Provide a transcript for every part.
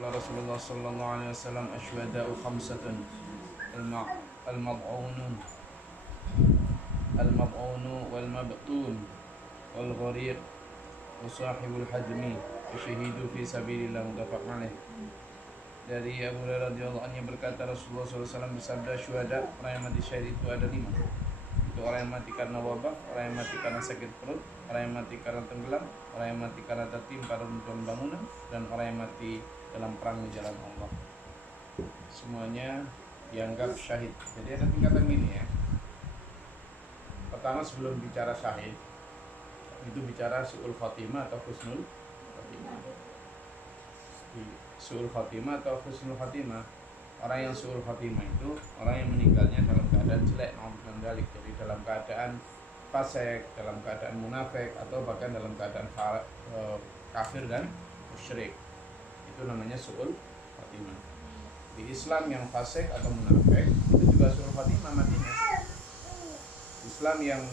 qala Rasulullah sallallahu alaihi wasallam asyhada'u khamsatun al-mab'unun wal mabtun wal ghariq wa sahibul hadmi wa syahidu fi sabilillah, muttafaqun alaih. Dari Abu Hurairah radhiyallahu anhu berkata, Rasulullah SAW bersabda, syuhada, orang yang mati syahid itu ada 5. Itu orang yang mati karena wabah, orang yang mati karena sakit perut, orang yang mati karena tenggelam, orang yang mati karena tertimpa runtuhan bangunan, dan orang yang mati dalam perang di jalan Allah. Semuanya dianggap syahid. Jadi ada tingkatan gini ya. Pertama, sebelum bicara syahid, itu bicara su'ul khatimah atau husnul khatimah. Su'ul khatimah atau husnul khatimah, orang yang su'ul khatimah itu orang yang meninggalnya dalam keadaan jelek, jadi dalam keadaan fasik, dalam keadaan munafik, atau bahkan dalam keadaan kafir dan musyrik. Itu namanya su'ul khatimah. Di Islam yang fasik atau munafik itu juga su'ul khatimah matinya. Islam yang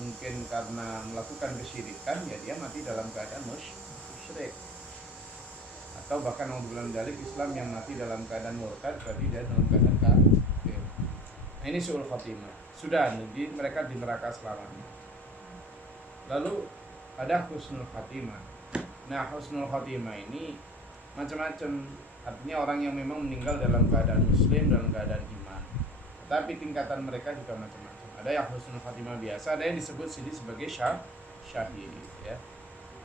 mungkin karena melakukan kesyirikan, ya dia mati dalam keadaan musyrik. Atau bahkan orang dalik Islam yang mati dalam keadaan murtad, berarti dia dalam keadaan kafir. Nah, ini su'ul khatimah. Sudah, jadi mereka di neraka selamanya. Lalu ada husnul khatimah. Nah, husnul khatimah ini macam-macam. Artinya orang yang memang meninggal dalam keadaan muslim, dalam keadaan iman. Tapi tingkatan mereka juga macam-macam. Ada yang husnul khatimah biasa, ada yang disebut sini sebagai syahid ya.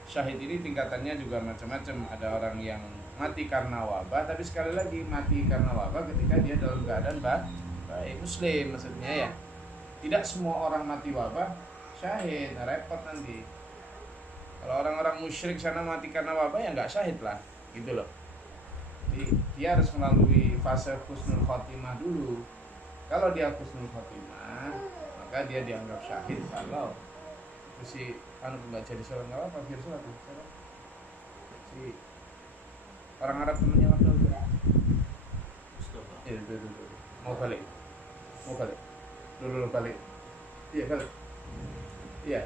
Syahid ini tingkatannya juga macam-macam. Ada orang yang mati karena wabah, tapi sekali lagi mati karena wabah ketika dia dalam keadaan baik, muslim maksudnya ya. Tidak semua orang mati wabah syahid, nah, repot nanti. Kalau orang-orang musyrik sana mati karena wabah, ya nggak syahid lah, gitu loh. Jadi dia harus melalui fase husnul khotimah dulu. Kalau dia husnul khotimah, maka dia dianggap syahid. Kalau si nggak jadi sholat, nggak apa-apa, biar sholat. Si orang Arab temennya waktu itu. Iya, dulu. Mau balik. Dulu balik. Iya, balik. Iya.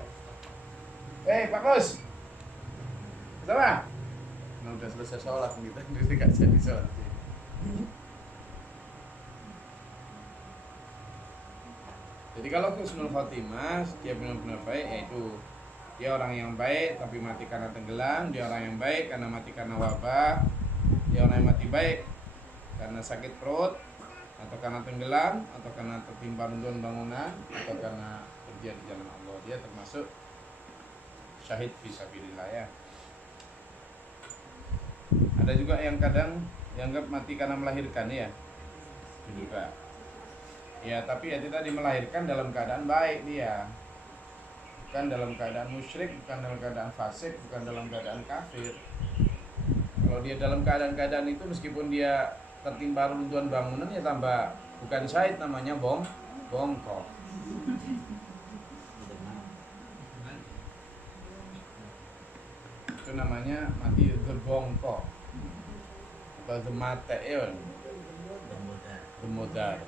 Pak Kus. Sama? Nah, udah selesai sholat gitu, jadi nggak jadi sholat. Jadi kalau husnul khotimah, dia benar-benar baik, yaitu dia orang yang baik tapi mati karena tenggelam, dia orang yang baik karena mati karena wabah, dia orang yang mati baik karena sakit perut, atau karena tenggelam, atau karena tertimpa runtuhan bangunan, atau karena kerja di jalan Allah. Dia termasuk syahid fisabilillah ya. Ada juga yang kadang dianggap mati karena melahirkan ya, itu juga. Ya, tapi ya tadi melahirkan dalam keadaan baik dia. Bukan dalam keadaan musyrik, bukan dalam keadaan fasik, bukan dalam keadaan kafir. Kalau dia dalam keadaan-keadaan itu, meskipun dia tertimpa runtuhan bangunan, ya tambah bukan syahid, namanya bongkok. Itu namanya mati bongkok atau mate ya, demodar.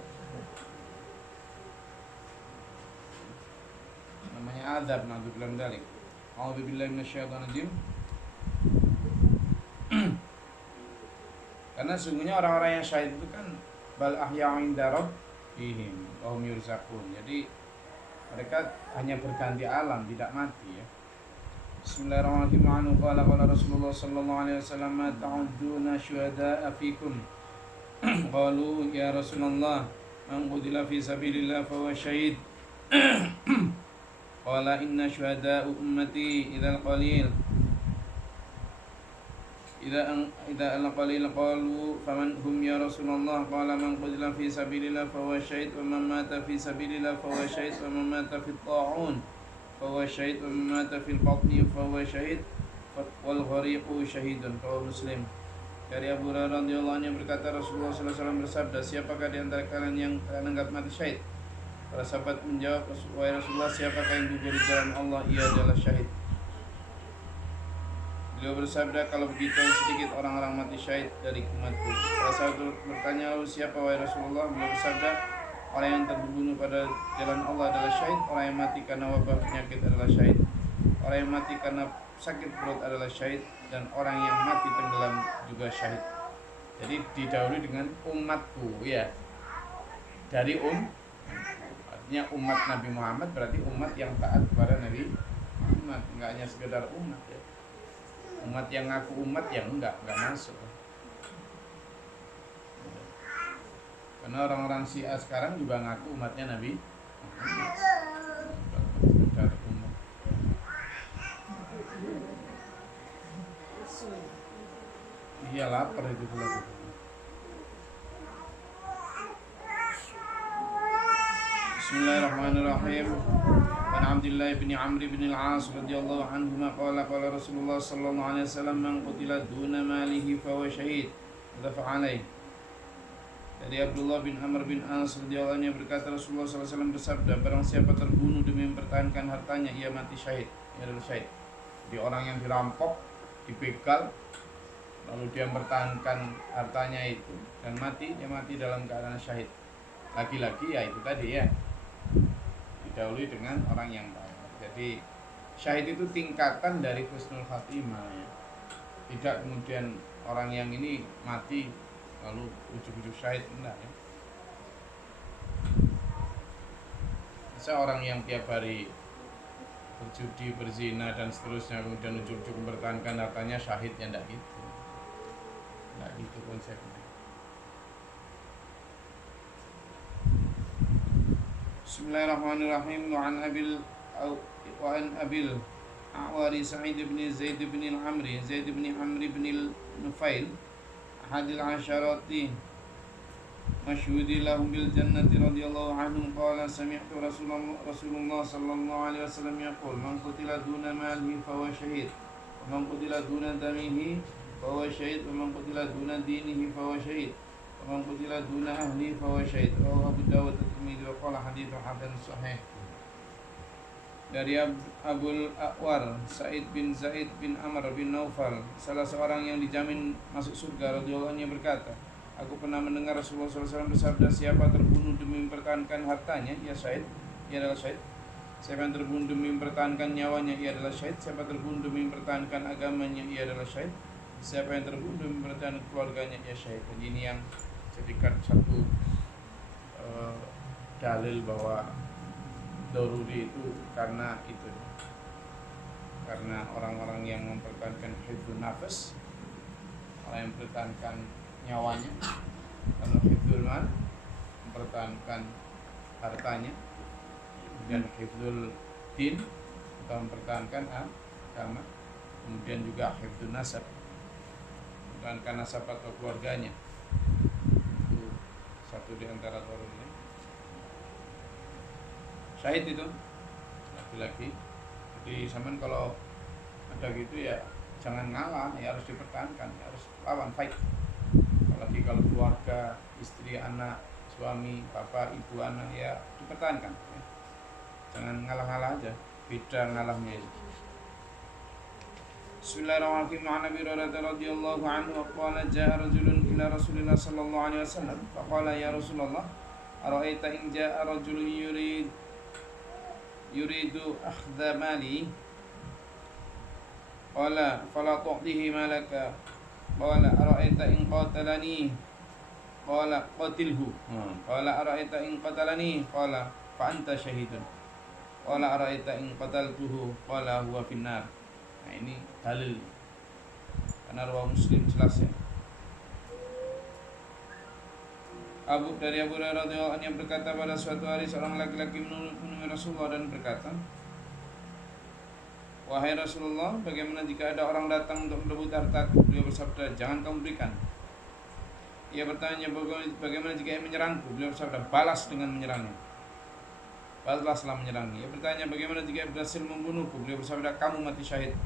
Namanya azab, na'udzubillah min dzalik. A'udzubillahi minasyaitonir rajim. Karena sungguhnya orang-orang yang syahid itu kan bal ahya'u 'inda rabbihim wa hum yurzaqun. Jadi mereka hanya berganti alam, tidak mati ya. Bismillahirrahmanirrahim. Qala Rasulullah sallallahu alaihi wasallam, ma ta'udduna syuhada'a fikum. Qalu ya Rasulullah, man qutila fi sabilillah fa huwa syahid. Qala inna syuhada'a ummati idzal qalil idza al-qalil qalu faman hum ya Rasulullah, qala man qutila fi sabilillah fa huwa syahid, wa man mata fi sabilillah fa huwa syahid, wa man mata fi at-ta'un fa huwa syahid, wa man mata fi al-batni fa huwa syahid, wal ghariqu syahidun. Rawahu Muslim. Dari Abu Hurairah radhiyallahu anhu berkata, Rasulullah sallallahu alaihi wasallam bersabda, siapakah di antara kalian yang kalian anggap mati syahid? Para sahabat menjawab, wahai Rasulullah, siapakah yang gugur di jalan Allah? Ia adalah syahid. Beliau bersabda, kalau begitu sedikit orang-orang mati syahid dari umatku. Para sahabat bertanya, siapa wahai Rasulullah? Beliau bersabda, orang yang terbunuh pada jalan Allah adalah syahid, orang yang mati karena wabah penyakit adalah syahid, orang yang mati karena sakit perut adalah syahid, dan orang yang mati tenggelam juga syahid. Jadi didahului dengan umatku ya. Dari artinya umat Nabi Muhammad berarti umat yang taat kepada Nabi Muhammad, enggak hanya sekedar umat ya. Umat yang ngaku umat yang enggak masuk. Karena orang-orang Syiah sekarang juga ngaku umatnya Nabi Muhammad. Sekedar umat. Iya lapar itu pula. Bismillahirrahmanirrahim. An Abdullah bin Amr bin al-As radhiyallahu anhuma qala qala Rasulullah sallallahu alaihi wasallam man qutila duna malihi fa huwa syahid. Muttafaq alaih. Dari Abdullah bin Amr bin As radhiyallahu anhu berkata Rasulullah sallallahu alaihi wasallam bersabda, barang siapa terbunuh demi mempertahankan hartanya ia mati syahid. Ia adalah syahid. Jadi orang yang dirampok, dibegal, lalu dia mempertahankan hartanya itu dan mati, dia mati dalam keadaan syahid. Lagi-lagi ya itu tadi ya, didahului dengan orang yang baik. Jadi syahid itu tingkatan dari husnul khatimah ya. Tidak kemudian orang yang ini mati lalu ujuk-ujuk syahid, enggak ya. Bisa orang yang tiap hari berjudi, berzina dan seterusnya kemudian ujuk-ujuk mempertahankan hartanya syahid, ya enggak gitu. Enggak gitu konsepnya. Bismillahirrahmanirrahim. Wa an Abil A'wari Sa'id bin Zaid bin al-Amri Zaid bin Amri bin al-Nufail ahadil asyarati masyhudi lahum bil jannati radhiyallahu anhum qala sami'tu Rasulullah sallallahu alaihi wasallam yaqul man qutila duna malihi fa huwa syahid wa man qutila duna damihi fa huwa syahid wa man qutila duna dinihi fa huwa syahid wa man qutila duna ahli fa huwa syahid. Rawahu Abu Dawud at-Tirmidzi wa qala haditsun hasan sahih. Dari Abul A'war Sa'id bin Zaid bin Amr bin Naufal, salah seorang yang dijamin masuk surga radhiyallahu anhu berkata, aku pernah mendengar Rasulullah SAW bersabda, siapa terbunuh demi mempertahankan hartanya, ia syahid, ia adalah syahid. Siapa yang terbunuh demi mempertahankan nyawanya, ia adalah syahid. Siapa terbunuh demi mempertahankan agamanya, ia adalah syahid. Siapa yang terbunuh demi mempertahankan keluarganya, ia syahid. Dan ini yang jadikan satu dalil bahwa daruri itu karena orang-orang yang mempertahankan hifdzun nafas, orang yang mempertahankan nyawanya, karena hifdzul mal mempertahankan hartanya, dan hifdzul din atau mempertahankan agama, kemudian juga hifdzun nasab mempertahankan nasab atau keluarganya. Itu satu di antara darurinya. Syahid itu lagi-lagi. Jadi zaman kalau ada gitu ya jangan ngalah, ya harus dipertahankan, ya harus lawan, fight. Apalagi kalau keluarga, istri, anak, suami, bapak, ibu, anak, ya dipertahankan ya. Jangan ngalah-ngalah aja, beda ngalahnya itu. Bismillahirrahmanirrahim. An Abi Hurairah radhiyallahu anhu qala jaa rajulun ila Rasulillah sallallahu alaihi wasallam faqala ya Rasulullah ara'aita in jaa rajulun yuridu akhdha mali qala fala tu'tihi malaka qala ara'aita in qatalani qala qatilhu qala ara'aita in qatalani qala fa anta syahidun qala ara'aita in qataltuhu qala huwa finnar. Nah ini dalil karena riwayat Muslim jelas ya. Dari Abu Hurairah radhiyallahu anhu berkata, pada suatu hari seorang laki-laki menemui Rasulullah dan berkata, wahai Rasulullah, bagaimana jika ada orang datang untuk merebut hartaku? Beliau bersabda, jangan kamu berikan. Ia bertanya, bagaimana jika ia menyerangku? Beliau bersabda, balas dengan menyerangnya. Balaslah menyerangnya. Ia bertanya, bagaimana jika ia berhasil membunuhku? Beliau bersabda, kamu mati syahid.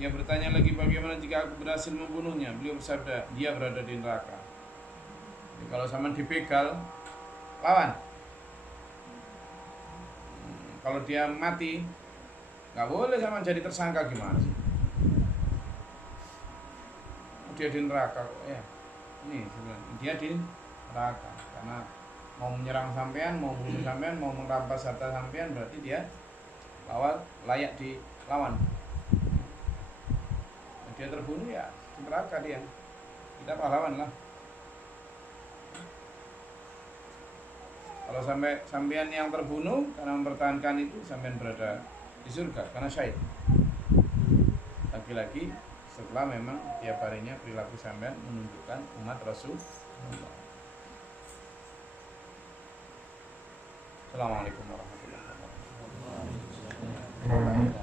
Ia bertanya lagi, bagaimana jika aku berhasil membunuhnya? Beliau bersabda, dia berada di neraka. Jadi, kalau zaman dibegal, lawan. Kalau dia mati, nggak boleh zaman jadi tersangka, gimana sih? Dia di neraka kok ya. Ini sebenarnya dia di neraka karena mau menyerang sampean, mau bunuh sampean, mau merampas harta sampean, berarti dia layak dilawan. Dia terbunuh ya di neraka dia. kita pahlawan lah. Kalau sampean yang terbunuh karena mempertahankan itu, sampean berada di surga karena syahid. Lagi-lagi setelah memang tiap harinya perilaku sampean menunjukkan umat Rasul. Assalamualaikum warahmatullahi wabarakatuh.